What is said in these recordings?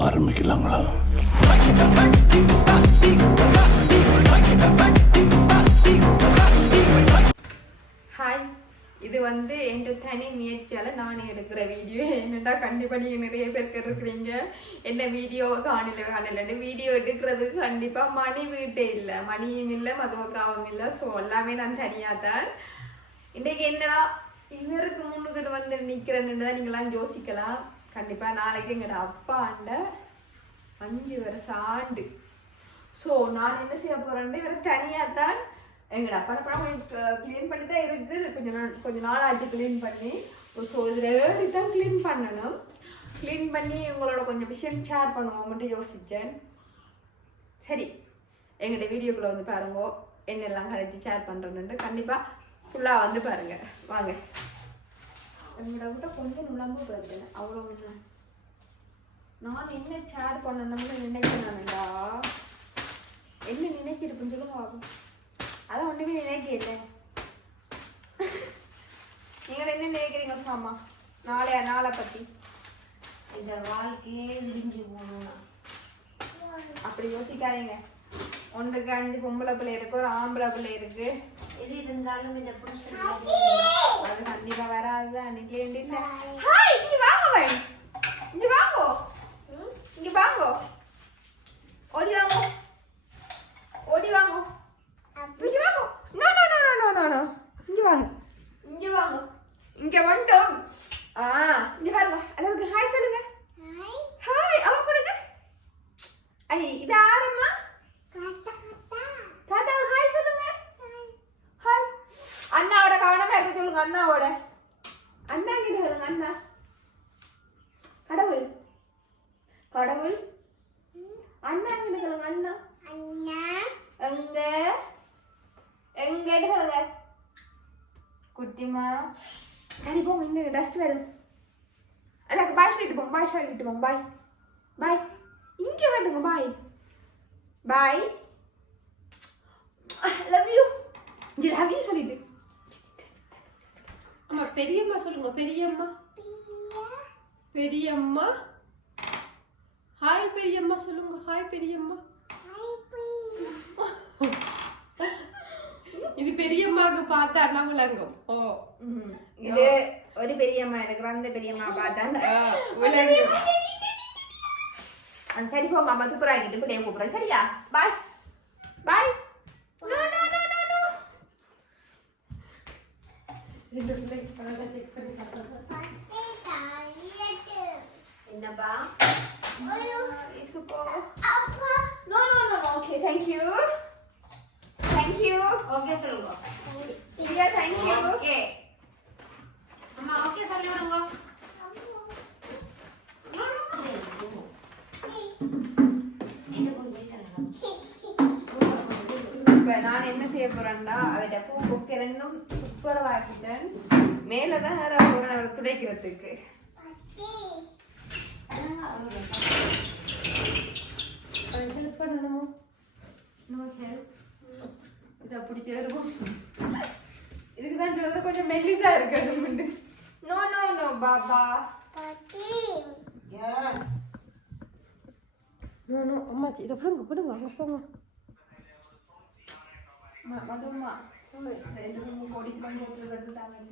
ஆரம்பிக்கலாங்களா? ஹாய் இது வந்து என் தனி முயற்சியால் நான் எடுக்கிற வீடியோ என்னடா கண்டிப்பாக நீங்கள் நிறைய பேர் இருக்கிறீங்க என்ன வீடியோ காணல காணலன்னு வீடியோ எடுக்கிறதுக்கு கண்டிப்பாக மணி வீட்டே இல்லை. மணியும் இல்லை மதுவக்காவும் இல்லை. ஸோ எல்லாமே நான் தனியாக தான் இன்றைக்கு என்னடா இவருக்கு முன்னுக்கு வந்து நிற்கிறேன்னு தான் நீங்களாம் யோசிக்கலாம். கண்டிப்பாக நாளைக்கு எங்களோட அப்பாண்ட அஞ்சு வருஷம் ஆண்டு. ஸோ நான் என்ன செய்ய போகிறேன்னு இவரை தனியாக தான் எங்களோட அப்பா படம் கொஞ்சம் க்ளீன் பண்ணி தான் இருக்குது. கொஞ்சம் நாள் கொஞ்சம் நாள் ஆச்சு க்ளீன் பண்ணி. ஸோ இதில் ஏறி தான் க்ளீன் பண்ணணும். க்ளீன் பண்ணி உங்களோட கொஞ்சம் விஷயம் ஷேர் பண்ணுவோம். மட்டும் யோசித்தேன் சரி. எங்கள்கிட்ட வீடியோக்குள்ளே வந்து பாருங்க. என்னெல்லாம் கரைச்சி ஷேர் பண்ணுறேன்னு கண்டிப்பாக ஃபுல்லாக வந்து பாருங்க. வாங்க. எங்களோட விட்ட கொஞ்சம் நுழம்பு வருது அவ்வளோ நான் என்ன ஷேர் பண்ணணும்னு நினைக்கிறேன்டா? என்ன நினைச்சிருப்பேன் சொல்லுங்க பாப்போம். அதான் ஒன்றுமே நினைக்கல. நீங்கள் என்ன நினைக்கிறீங்க சாமா நாளையா நாளை பற்றி இந்த வாழ்க்கையே விடிஞ்சு போகணும் அப்படி யோசிக்காதீங்க. ஒன்றுக்கு அஞ்சு பொம்பளை பிள்ளை இருக்கு ஒரு ஆம்பளை பிள்ளை இருக்கு. எது இருந்தாலும் இந்த புருஷன் அது கண்டிப்பா வராது அன்னைக்கு இல்ல? ஹாய். இங்க வாங்க வை இங்க வாங்கோ இங்க வாங்கோ. ஓடி வாங்கோ. ஓடி வாங்கோ. இங்க வாங்கோ. No no no no no no no இங்க வாங்க. இங்க வாங்க. இங்க வந்துட்டோம் ஆ இங்க பாருங்க. எல்லாருக்கும் ஹாய் சொல்லுங்க. ஹாய். அவ கொடுங்க. ஐ இது ஆரம்மா தாத்தா ஹாய் சொல்லுங்க. ஹாய் அண்ணாவோட கவனமா இருக்க சொல்லுங்க அண்ணாவோட. அண்ணா கிட்ட சொல்லுங்க அண்ணா. கடவுள். கடவுள். அண்ணா கிட்ட சொல்லுங்க அண்ணா. எங்க? எங்க சொல்லுங்க. குட்டிமா போங்க இந்த டஸ்ட் வரும் எனக்கு பாய் சொல்லிட்டு போங்க பாய் சொல்லிட்டு போங்க பாய் பாய் இங்க வேண்டுங்க பாய் பாய் லவ் யூ இங்க லவ் யூ சொல்லிட்டு அம்மா பெரியம்மா சொல்லுங்க பெரியம்மா. பெரியம்மா. ஹாய் பெரியம்மா சொல்லுங்க ஹாய் பெரியம்மா. இது பெரியம்மாக்கு பார்த்தா விளங்கும். ஓ. இது ஒரு பெரியம்மா எனக்கு அந்த பெரியம்மா பார்த்தா. விளங்கும். அந்த சரி போங்க அம்மா துப்புராக்கிட்டு பிள்ளைய கூப்பிடுறேன் சரியா bye bye no no no no no ரெண்டு பிள்ளை அழகா செக் பண்ணி காட்டுறேன். என்னப்பா இசுப்போ no no no no okay thank you thank you okay சொல்லுங்க பிரியா தேங்க் யூ ஓகே அம்மா ஓகே சொல்லி இப்ப நான் என்ன செய்ய போறேன்டா அவட்ட பூ பொக்கை ரெண்டும் துப்புரவாக்கிட்டேன். மேலதான் வேற போறேன் அவரை துடைக்கிறதுக்கு. ஹெல்ப் பண்ணணும்? நோ ஹெல்ப் இதை பிடிச்சே இருக்கும் இதுக்கு தான் சொல்றது கொஞ்சம் மெல்லிசா இருக்கணும் நோ நோ நோ பாபா நோ நோ அம்மாச்சி இதை விடுங்க விடுங்க அங்கே போங்க ம- மதுமா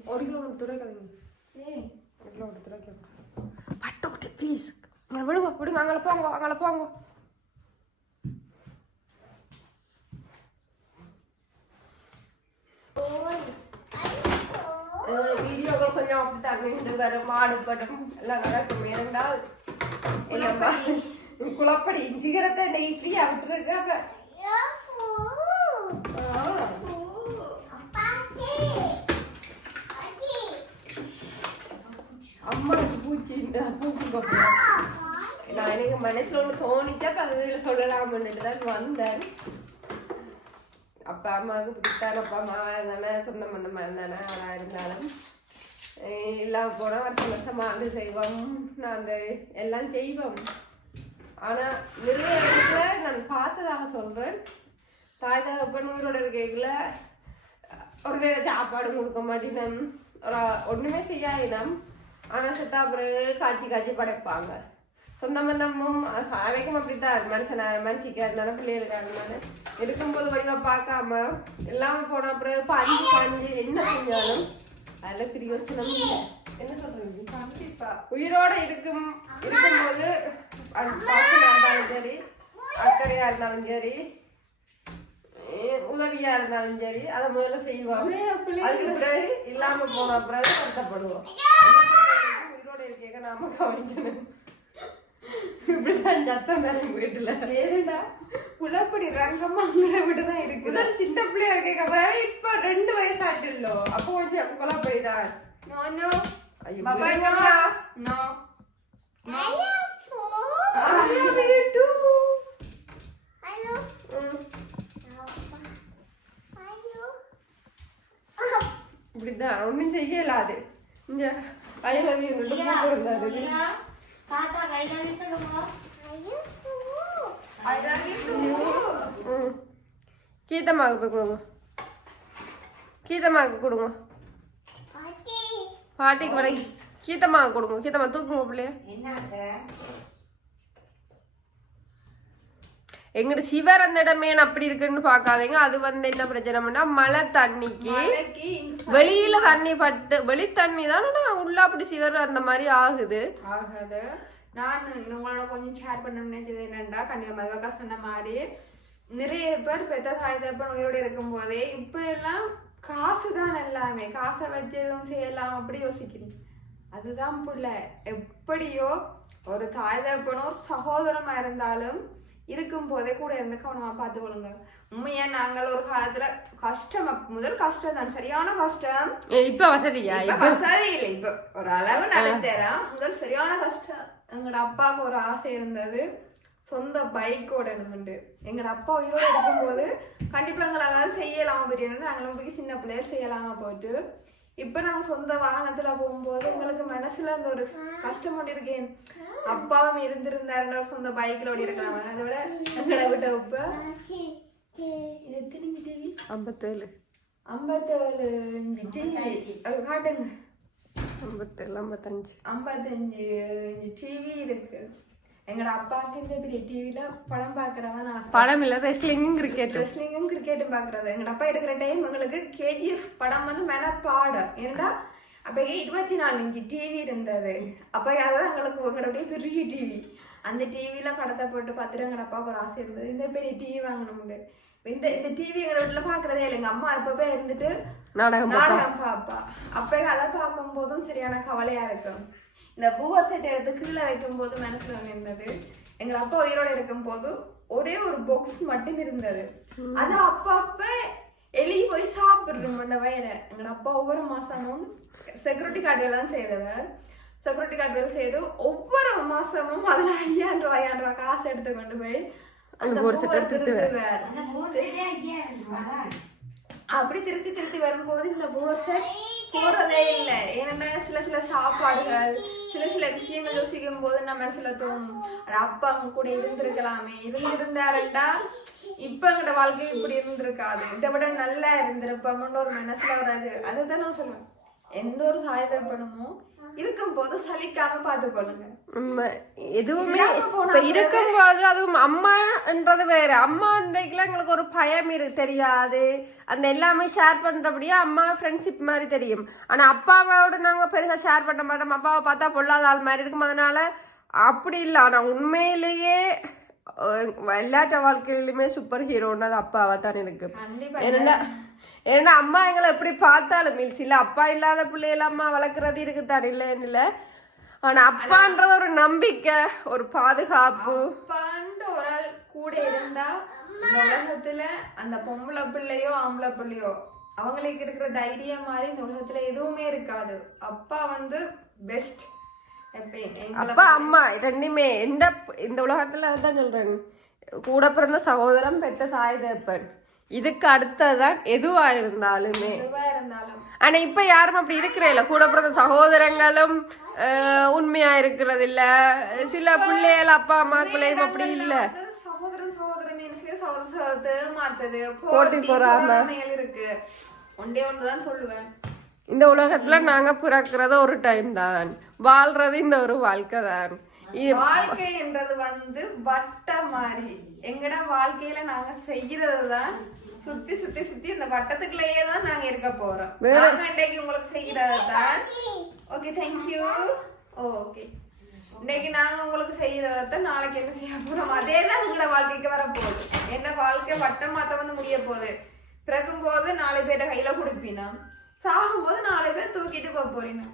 ஒரு கிலோ ஒன்று துடைக்காதீங்க கிலோ ஒன்று துடைக்காங்க பட்டு ப்ளீஸ் விடுங்க விடுங்க அங்கே போங்க அங்கே போங்க வீடியோக்கள் கொஞ்சம் வரும் எல்லாம் நடக்கும் ஏனென்றால் இல்லைம்மா குளப்படி சிகரத்தை நெய் ஃப்ரீயா விட்டுருக்க அம்மாவுக்கு பூச்சிண்டா பூக்கு நான் எனக்கு மனசுல ஒன்று தோணிச்சா அது இதில் சொல்லலாம்னு தான் வந்தேன். அப்பா அம்மாவுக்கு பிடித்தான அப்பா அம்மா இருந்தானே சொந்த மந்தமாக இருந்தானே அவளாக இருந்தாலும். எல்லாம் போனால் வருஷம் வருஷம் ஆண்டு செய்வோம். நாங்கள் எல்லாம் செய்வோம். ஆனால் நிறைய இடத்துல நான் பார்த்ததாக சொல்கிறேன் தாய் தகப்பன் உயிரோட ஒரு நேரம் சாப்பாடு கொடுக்க மாட்டினம். ஒரு ஒன்றுமே செய்யாயினம் ஆனால் செத்தா பிறகு காய்ச்சி காய்ச்சி படைப்பாங்க. சொந்த பந்தமும் அரைக்கும் அப்படித்தான் மனுஷனா மனுஷிக்காரனால பிள்ளைகளுக்காரனால இருக்கும்போது வடிவா பார்க்காம எல்லாமே போன பிறகு பஞ்சு பஞ்சு என்ன செஞ்சாலும் அதில் பிரியோசனம் இல்லை. என்ன சொல்றது? கண்டிப்பா உயிரோட இருக்கும் இருக்கும்போது இருந்தாலும் சரி அக்கறையா இருந்தாலும் சரி ஏ- உதவியா இருந்தாலும் சரி அதை முதல்ல செய்வோம் அதுக்கு பிறகு இல்லாம போன பிறகு வருத்தப்படுவோம். உயிரோட இருக்க நாம கவனிக்கணும். இப்படிதான் சத்தம் எங்க வீட்டுல. ஏடா புலப்படி ரங்கம்மா விட்டுதான் இருக்குது சின்ன பிள்ளையா இருக்க வேற இப்ப ரெண்டு வயசு ஆச்சுல்லோ அப்போ கொஞ்சம் குழப்படிதான் நோ நோ ஐயோ, பாபா விடுங்கம்மா. No no I love you too. ம். இப்படிதான். ஒண்ணும் செய்யலாது இங்க ஐ லவ் யூ கூப்பிடுறாரு தாத்தா கையில சொல்லுங்க. ஐ லவ் யூ டு ம். கீதமாவுக்கு போய் கொடுங்க. கீதமாவுக்கு கொடுங்க. பாட்டிக்கு வர கீதமாவுக்கு கொடுங்க. கீதமா தூக்குங்க பிள்ளைய. எங்கிட்ட சிவர் அந்த இடமே அப்படி இருக்குன்னு பார்க்காதீங்க. அது வந்து என்ன பிரச்சனைனா மழை தண்ணிக்கு வெளியில தண்ணி பட்டு வெளி தண்ணி தானே உள்ள அப்படி சிவர் அந்த மாதிரி ஆகுது. ஆகாது. நான் உங்களோட கொஞ்சம் ஷேர் பண்ணணும்னு நினைச்சது என்னன்னா கண்டிப்பா மதுவக்கா சொன்ன மாதிரி நிறைய பேர் பெத்த தாய் தப்பன் உயிரோட இருக்கும் போதே இப்ப எல்லாம் காசு தான் எல்லாமே. காசை வச்சு எதுவும் செய்யலாம். அப்படி யோசிக்கிறீங்க. அதுதான் புள்ள. எப்படியோ ஒரு தாய் தப்பனோ ஒரு சகோதரமா இருந்தாலும் இருக்கும் போதே கூட இருந்து கவனமா பார்த்துக்கொள்ளுங்க. உண்மையா நாங்கள் ஒரு காலத்துல கஷ்டம் முதல் கஷ்டம் தான். சரியான கஷ்டம். இப்ப வசதியா இப்ப வசதி இல்லை. இப்ப ஒரு அளவு நடத்தேன் முதல் சரியான கஷ்டம். எங்கட அப்பாவுக்கு ஒரு ஆசை இருந்தது. சொந்த பைக் ஓடணும்னு எங்கட அப்பா உயிரோட இருக்கும்போது கண்டிப்பா எங்களால செய்யலாம் அப்படின்னு நாங்களும் போய் சின்ன பிள்ளையர் செய்யலாமா போயிட்டு இப்ப நாங்க சொந்த வாகனத்துல போகும்போது எங்களுக்கு மனசுல அந்த ஒரு கஷ்டம் ஒன்று இருக்கேன் அப்பாவும் இருந்திருந்தாருன்ற சொந்த பைக்ல ஓடி இருக்கலாம். அதை விட எங்கட விட்ட இப்ப இது எத்தனை டிவி ஐம்பத்தேழு. ஐம்பத்தேழு காட்டுங்க. ஐம்பத்தேழு ஐம்பத்தஞ்சு. ஐம்பத்தஞ்சு டிவி இருக்கு. எங்கட அப்பாவுக்கு இந்த பெரிய டிவில படம் பார்க்கறவன் ஆசை படம் இல்ல ரெஸ்லிங்கும் கிரிக்கெட்டும் ரெஸ்லிங்கும் கிரிக்கெட்டும் பார்க்கறது எங்கட அப்பா இருக்கிற டைம் எங்களுக்கு கேஜிஎஃப் படம் வந்து மேல பாடம் ஏன்டா அப்ப இருபத்தி நாலு இன்ச்சு டிவி இருந்தது அப்ப அதான் எங்களுக்கு அப்படியே பெரிய டிவி அந்த டிவில படத்தை போட்டு பார்த்துட்டு எங்கட அப்பாவுக்கு ஒரு ஆசை இருந்தது இந்த பெரிய டிவி வாங்கணும்னு இந்த இந்த டிவி எங்க வீட்டுல பாக்குறதே இல்லை எங்க அம்மா எப்பவே இருந்துட்டு நாடகம் நாடகம் பாப்பா அப்ப அதை பார்க்கும் போதும் சரியான கவலையா இருக்கும் இந்த பூவர் செட் எடுத்து கீழே வைக்கும் போது மனசுல இருந்தது எங்க அப்பா உயிரோட இருக்கும் போது ஒரே ஒரு பாக்ஸ் மட்டும் இருந்தது. அது அப்பப்ப எலி போய் சாப்பிடுறோம் அந்த வயரை எங்க அப்பா ஒவ்வொரு மாசமும் செக்யூரிட்டி கார்டு எல்லாம் செய்தவர். செக்யூரிட்டி கார்டு வேலை செய்து ஒவ்வொரு மாசமும் அதுல ஐயாயிரம் ரூபாய் ஐயாயிரம் ரூபாய் காசு எடுத்து கொண்டு போய் பூவை செட்டை அப்படி திருத்தி திருத்தி வரும்போது இந்த போர் செட் போறதே இல்லை. ஏன்னா சில சில சாப்பாடுகள் சில சில விஷயங்கள் யோசிக்கும் போது நம்ம மனசுல தோணும் அப்பா அவங்க கூட இருந்திருக்கலாமே. இருந்திருந்தாருண்டா இப்ப எங்கட வாழ்க்கை இப்படி இருந்திருக்காது. இதை விட நல்லா இருந்திருப்போம்னு ஒரு மனசுல வராது. அதுதான் நான் சொல்லுவேன். எந்த ஒரு தாய் இருக்கும் போது சலிக்காம பார்த்துக்கொள்ளுங்க. உண்மை எதுவுமே இப்ப இருக்கும்போது அதுவும் அம்மான்றது வேற. அம்மா அன்றைக்குலாம் எங்களுக்கு ஒரு பயம் இரு தெரியாது. அந்த எல்லாமே ஷேர் பண்றபடியே அம்மா ஃப்ரெண்ட்ஷிப் மாதிரி தெரியும். ஆனா அப்பாவோட நாங்க பெருசா ஷேர் பண்ண மாட்டோம். அப்பாவை பார்த்தா பொல்லாத ஆள் மாதிரி இருக்கும். அதனால அப்படி இல்லை. ஆனா உண்மையிலேயே எல்லாட்ட வாழ்க்கையிலுமே சூப்பர் ஹீரோன்னு அது அப்பாவா தான் இருக்கு ஏன்னா ஏன்னா அம்மா எங்களை எப்படி பார்த்தாலும் மீன்ஸ் இல்ல அப்பா இல்லாத பிள்ளைகள அம்மா வளர்க்குறது இருக்குதான் இல்லைன்னு இல்லை. ஆனா அப்பான்றது ஒரு நம்பிக்கை ஒரு பாதுகாப்பு. அப்பான்ற ஒரு ஆள் கூட இருந்தா இந்த உலகத்துல அந்த பொம்பளை பிள்ளையோ ஆம்பளை பிள்ளையோ அவங்களுக்கு இருக்கிற தைரியம் மாதிரி இந்த உலகத்துல எதுவுமே இருக்காது. அப்பா வந்து பெஸ்ட் அப்பா அம்மா ரெண்டுமே. எந்த இந்த உலகத்துல தான் சொல்றேன். கூட பிறந்த சகோதரன் பெத்த தாய் தப்பன் இதுக்கு அடுத்ததான் எதுவா இருந்தாலுமே. ஆனா இப்ப யாரும் அப்படி இருக்கிறதில்ல கூட பிறந்த சகோதரங்களும் உண்மையா இருக்கிறது இல்ல சில பிள்ளைகள் அப்பா அம்மாக்குள்ளேயும் அப்படி இல்ல. சகோதரன் சகோதரத்தை மாத்தது. போட்டி பொறாமை. இருக்கு. ஒன்றே ஒண்ணுதான் சொல்லுவேன். இந்த உலகத்துல நாங்க பிறக்கிறது ஒரு டைம் தான். வாழ்றது இந்த ஒரு வாழ்க்கை தான். இது வாழ்க்கைன்றது வந்து வட்டம் மாதிரி எங்கட வாழ்க்கையில நாங்க செய்யறது தான்? சுத்தி சுத்தி சுத்தி இந்த வட்டத்துக்குள்ளேயே தான் நாங்க இருக்க போறோம். நாங்க இன்னைக்கு உங்களுக்கு செய்யறது தான். ஓகே தேங்க்யூ ஓகே இன்னைக்கு நாங்க உங்களுக்கு செய்யறத நாளைக்கு என்ன செய்ய போறோம்? அதே தான் உங்களோட வாழ்க்கைக்கு வர போகுது. என்ன வாழ்க்கை வட்டம் மாத்த வந்து முடிய போகுது. பிறக்கும் போது நாலு பேரை கையில கொடுப்பினா சாகும் போது நாலு பேர் தூக்கிட்டு போக போறீங்க.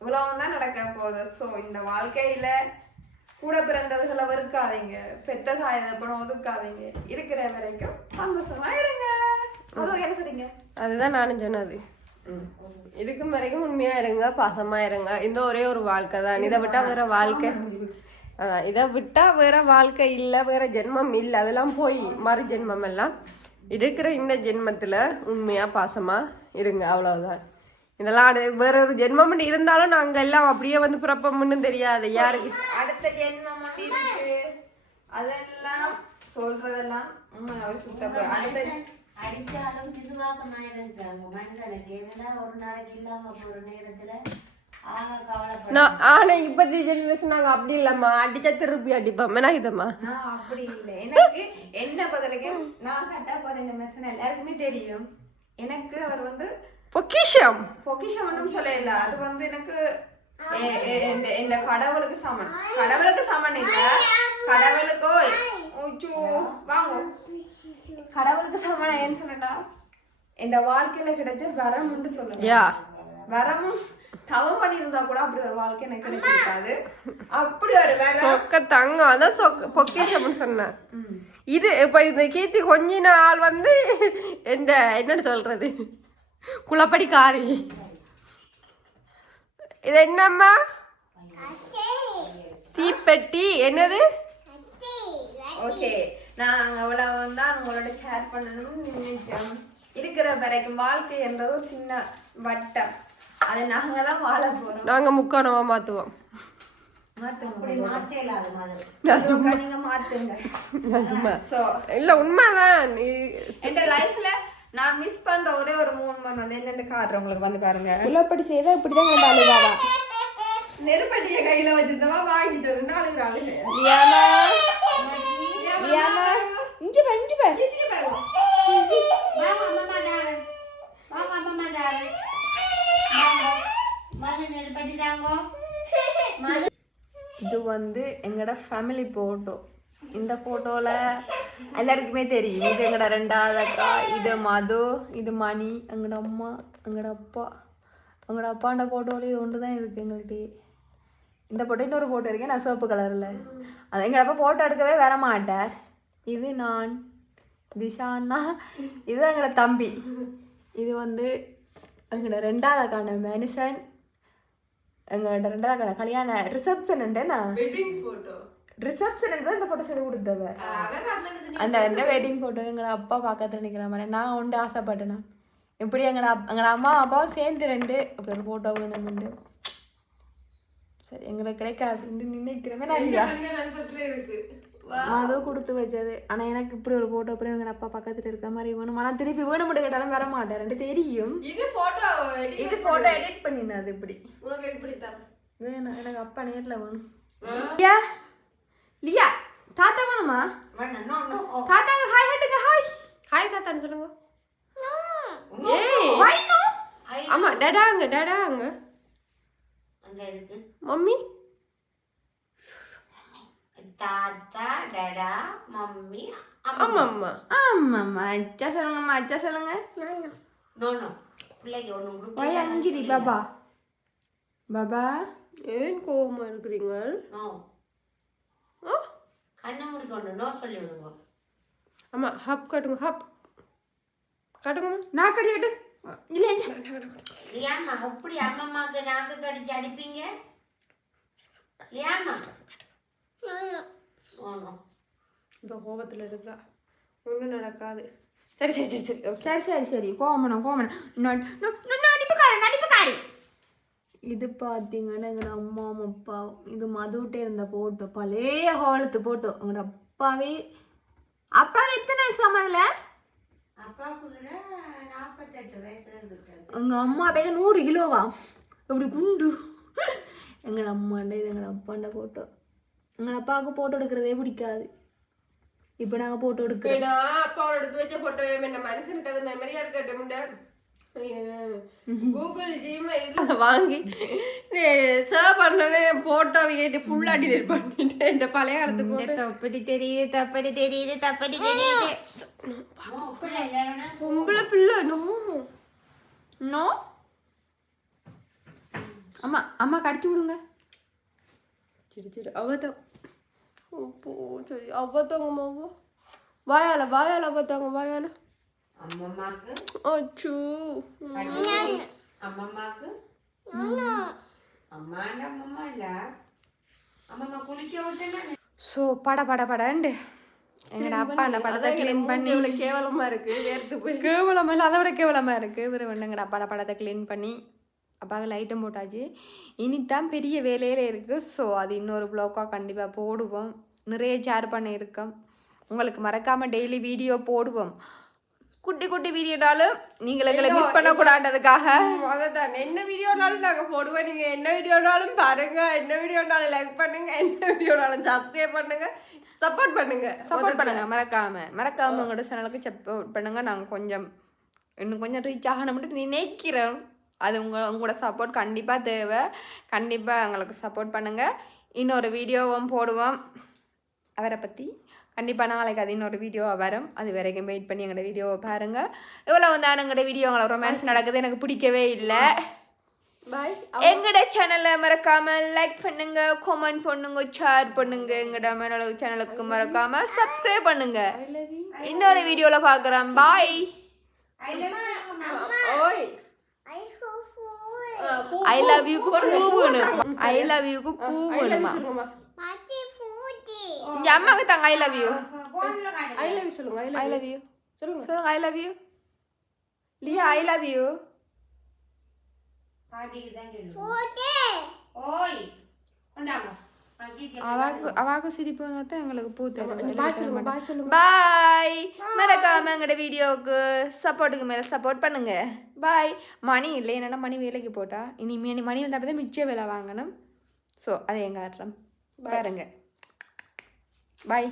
இவ்வளவுதான் நடக்க போகுது. ஸோ இந்த வாழ்க்கையில கூட பிறந்ததுகளை வெறுக்காதீங்க பெத்த சாயதப்பணம் ஒதுக்காதீங்க. இருக்கிற வரைக்கும் சந்தோஷமா இருங்க. அதுவும் என்ன சொல்றீங்க அதுதான் நானும் சொன்னது. இதுக்கும் வரைக்கும் உண்மையா இருங்க பாசமா இருங்க. இந்த ஒரே ஒரு வாழ்க்கை தான். இதை விட்டா வேற வாழ்க்கை. அதான் இதை விட்டா வேற வாழ்க்கை இல்லை வேற ஜென்மம் இல்லை. அதெல்லாம் போய் மறு ஜென்மம் எல்லாம் இருக்கிற இந்த ஜென்மத்துல உண்மையா பாசமா இருங்க அவ்வளவுதான். இதெல்லாம் வேற ஒரு ஜென்மம் இருந்தாலும் நாங்க எல்லாம் அப்படியே வந்து பிறப்போம்னு தெரியாது. யாருக்கு? அடுத்த ஜென்மம் இருக்கு. அதெல்லாம் சொல்றதெல்லாம் உண்மையாவே அடுத்த அடிச்சாலும் விசுவாசமா இருக்காங்க. மனுஷனுக்கு என்னடா ஒரு நாளைக்கு இல்லாம போற நேரத்துல ஆனா நாங்க அப்படி இல்லம்மா. அடிச்சா திருப்பி அடிப்போம். என்ன இதம்மா? நான் அப்படி இல்லை. எனக்கு என்ன பதிலுக்கு நான் கட்டா போற இந்த மெசன் எல்லாருக்குமே தெரியும். எனக்கு அவர் வந்து பொக்கிஷம். பொக்கிஷம் ஒன்றும் சொல்லல. அது வந்து எனக்கு எந்த கடவுளுக்கு சமன் கடவுளுக்கு சமன் இல்ல. கடவுளுக்கோ வாங்க. கடவுளுக்கு சமன் ஏன்னு சொன்னடா இந்த வாழ்க்கையில கிடைச்ச வரம்னு சொல்லணும் யா. வரமும் தவம் பண்ணியிருந்தா கூட அப்படி ஒரு வாழ்க்கை எனக்கு கிடைச்சிருக்காது. அப்படி ஒரு வரம் சொக்க தங்கம் அதான் சொக்க பொக்கிஷம்னு சொன்னேன். இது இப்ப இந்த கீர்த்தி கொஞ்ச நாள் வந்து என்ன என்னன்னு சொல்றது? குளப்படிக்காரி. இது என்னம்மா? தீப்பெட்டி. என்னது? ஓகே. நான் அவ்வளவு தான் உங்களோட ஷேர் பண்ணணும்னு நினைச்சோம் இருக்கிற வரைக்கும் வாழ்க்கை என்றது ஒரு சின்ன வட்டம். அதை நாங்க தான் வாழ போறோம். நாங்க முக்கோணமா மாத்துவோம். இல்ல உண்மைதான். இது- என் லைஃப்ல நான் மிஸ் பண்ற ஒரே ஒரு மூணு மணி வந்து என்னென்ன காட்டுறேன் உங்களுக்கு வந்து பாருங்க. குளப்படி செய்தா இப்படிதான் கண்ட அழுவாவா நெருப்பட்டிய கையில வச்சிருந்தவா வாங்கிட்டு லியாமா லியாமா இஞ்சி பா இஞ்சி பா வாங்க அம்மா தாரு வாங்க அம்மா தாரு இது வந்து எங்களோட ஃபேமிலி போட்டோ இந்த ஃபோட்டோவில் எல்லாருக்குமே தெரியும். இது எங்களோட ரெண்டாவது அக்கா இது மது இது மணி எங்களோட அம்மா எங்களோட அப்பா. எங்களோட அப்பாண்ட போட்டோல இது ஒன்று தான் இருக்குது எங்கள்கிட்ட இந்த போட்டோ இன்னொரு ஃபோட்டோ இருக்கேன் நான் சிவப்பு கலரில் அது எங்களோட அப்பா ஃபோட்டோ எடுக்கவே வர மாட்டார். இது நான் திஷான்னா இது எங்களோட தம்பி. இது வந்து எங்களோட ரெண்டாவது அக்கான மனுஷன் எங்களோட ரெண்டாவது கடை கல்யாண ரிசப்ஷன் ரிசப்ஷன் தான் இந்த போட்டோ சொல்லி கொடுத்தவ. அந்த ரெண்டு வெட்டிங் போட்டோ எங்களோட அப்பா பக்கத்துல நிக்கிற மாதிரி. நான் உண்டு ஆசைப்பட்டேன் இப்படி எங்களோட அப்- எங்களோட அம்மா அப்பாவும் சேர்ந்து ரெண்டு அப்படி ஒரு போட்டோ வேணும்னு சரி எங்களுக்கு கிடைக்காதுன்னு நினைக்கிறேன் நான் இருக்கு. அதுவும் கொடுத்து வச்சது. ஆனா எனக்கு இப்படி ஒரு போட்டோ அப்புறம் எங்க அப்பா பக்கத்துல இருக்க மாதிரி வேணும் ஆனா திருப்பி வேணும் மட்டும் கேட்டாலும் வர மாட்டேன். ரெண்டு தெரியும். இது போட்டோ இது போட்டோ எடிட் பண்ணினது இப்படி. உனக்கு எப்படி தான் வேணும். எனக்கு அப்பா நேர்ல வேணும். லியா? லியா தாத்தா வேணுமா? தாத்தாங்க ஹாய் ஹட்டுங்க ஹாய் ஹாய் தாத்தான்னு சொல்லுங்க. ஏய் ஆமா டடாங்க டடாங்க. அங்க இருக்கு. மம்மி? தாத்தா டடா மம்மி ஆமா ஆமா ஆமாம்மா. அச்சா சொல்லுங்கம்மா அச்சா சொல்லுங்க. No no. பிள்ளைக்கு ஒன்று வாய் அங்கிரி பாபா. பாபா ஏன் கோவமா இருக்கிறீங்க? நோ. கண்ணை முடிக்கொண்டு நோ சொல்லி விடுங்க ஆமா ஹப் காட்டுங்க ஹப் காட்டுங்க நான் கடிக்கட்டு இல்ல ஏம்மா அப்படி அம்மம்மாக்கு நாக்கு கடிச்சு அடிப்பீங்க? ஏம்மா? இப்போ கோபத்துல இருக்கிறா ஒன்றும் நடக்காது. சரி சரி சரி சரி சரி சரி சரி. கோமணம் கோமணம் நடிப்புக்காரி நடிப்புக்காரி. இது பார்த்தீங்கன்னா எங்களோட அம்மா அப்பா இது மதுவிட்டே இருந்த போட்டோ பழைய காலத்து போட்டோ எங்களோட அப்பாவே அப்பாவே எத்தனை வயசு இருந்துட்டு எங்கள் அம்மா பேக நூறு கிலோவா? இப்படி குண்டு? எங்களோட அம்மாண்ட இது எங்களோட அப்பாண்ட போட்டோ எங்கள் அப்பாவுக்கு போட்டோ எடுக்கிறதே பிடிக்காது இப்போ நாங்கள் போட்டோ எடுக்கிறோம் அப்பாவோட எடுத்து வச்ச போட்டோ என்ன மனுஷனுக்கு அது மெமரியா இருக்கட்டும் கூகுள் ஜிமெயில் வாங்கி சர்வ் பண்ணனே போட்டோ கேட்டு ஃபுல்லாக டிலீட் பண்ணிட்டேன் இந்த பழைய காலத்து போட்டோ தப்படி தெரியுது தப்படி தெரியுது தப்படி தெரியுது பொம்பளை பிள்ளை நோ நோ அம்மா அம்மா கடிச்சு விடுங்க சரி சரி அவதான் அப்போ சரி அவதாங்க மாவா வாயால வாயால அவதாங்க வாயால அச்சோ அம்மம்மாக்கு அம்மாண்ட அம்மம்மா இல்ல அம்மம்மா குளிக்க விட்டேன்னா ஸோ பட பட படண்டு எங்களோட அப்பா அந்த படத்தை க்ளீன் பண்ணி இவ்வளவு கேவலமா இருக்கு வேர்த்து போய் கேவலமா இல்லை அதை விட கேவலமா இருக்கு இவர் வந்து எங்களோட அப்பாட படத்தை க்ளீன் பண்ணி அப்பாவுக்கு லைட்டும் போட்டாச்சு. இனித்தான் பெரிய வேலையில இருக்கு ஸோ அது இன்னொரு ப்ளாக்காக கண்டிப்பாக போடுவோம். நிறைய ஷேர் பண்ண இருக்கோம் உங்களுக்கு மறக்காம டெய்லி வீடியோ போடுவோம். குட்டி குட்டி வீடியோனாலும் நீங்கள் எங்களை மிஸ் பண்ணக்கூடாதுக்காக. அதான். என்ன வீடியோனாலும் நாங்க போடுவோம். நீங்க என்ன வீடியோனாலும் பாருங்க. என்ன வீடியோனாலும் லைக் பண்ணுங்க. என்ன வீடியோனாலும் சப்ஸ்கிரைப் பண்ணுங்க. சப்போர்ட் பண்ணுங்க. சப்போர்ட் பண்ணுங்க. மறக்காம. மறக்காம உங்களோட சேனலுக்கு சப்போர்ட் பண்ணுங்க. நாங்கள் கொஞ்சம் இன்னும் கொஞ்சம் ரீச் ஆகணும்னு நினைக்கிறோம். அது உங்க உங்களோட சப்போர்ட் கண்டிப்பாக தேவை. கண்டிப்பாக எங்களுக்கு சப்போர்ட் பண்ணுங்க. இன்னொரு வீடியோவும் போடுவோம். அவரை பற்றி கண்டிப்பாக நாளைக்கு அது இன்னொரு வீடியோ வரும். அது வரைக்கும் வெயிட் பண்ணி எங்களோட வீடியோவை பாருங்க. இவ்வளோ வந்து எங்களோட வீடியோ எங்களை ரொமான்ஸ் நடக்குது. எனக்கு பிடிக்கவே இல்லை. பாய் எங்கட சேனலை மறக்காம லைக் பண்ணுங்க கமெண்ட் பண்ணுங்க ஷேர் பண்ணுங்க. எங்கட சேனலுக்கு மறக்காம சப்ஸ்கிரைப் பண்ணுங்க. இன்னொரு வீடியோல பார்க்குறேன் பாய் ஓய். ஐ லவ் யூக்கு பூ வேணும் ஐ லவ் யூக்கு பூ வேணுமா சொல்லுங்கம்மா இங்க அம்மாக்கு தாங்க I love you I love சொல்லுங்க ஐ லவ் யூ சொல்லுங்க சொல்லுங்க. I love you Liya I love you அவாக்கு அவாக்கு சிரிப்பு வந்தா எங்களுக்கு பூ சொல்லுங்க பாய் மறக்காம எங்களோட வீடியோவுக்கு சப்போர்ட்டுக்கு மேலே சப்போர்ட் பண்ணுங்க. பாய் மணி இல்லை. என்னடா மணி வேலைக்கு போட்டா? இனி மணி மணி வந்தால் தான் மிச்ச வேலை வாங்கணும். ஸோ அதை எங்க ஆட்டுறோம் பாருங்க. பாய்